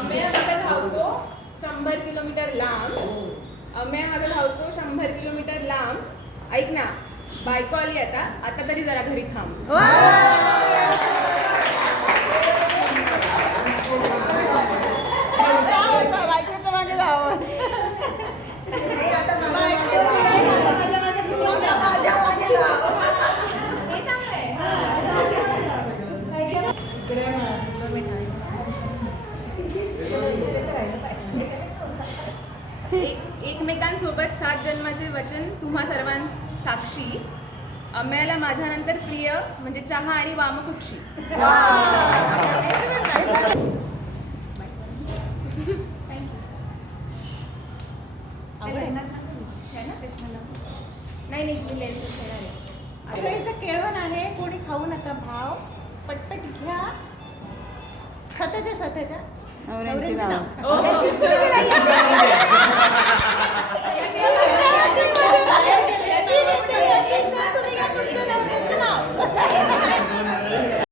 अमेय माझा धावतो 100 किलोमीटर लांब. अमेय माझा धावतो 100 किलोमीटर लांब. ऐक ना, बायको आली आता तरी जरा घरी थांब. बायकोचं मागे धाव. एकमेकांसोबत 7 जन्माचे वचन तुम्हा सर्वांसाक्षी. अमेयाला माझ्यानंतर प्रिय म्हणजे चहा आणि वामकुक्षी. नाही मी लेन्स घेणार आहे. केळवण आहे, कोणी खाऊ नका भाव. पटपट घ्या. स्वतःच्या हो, हो.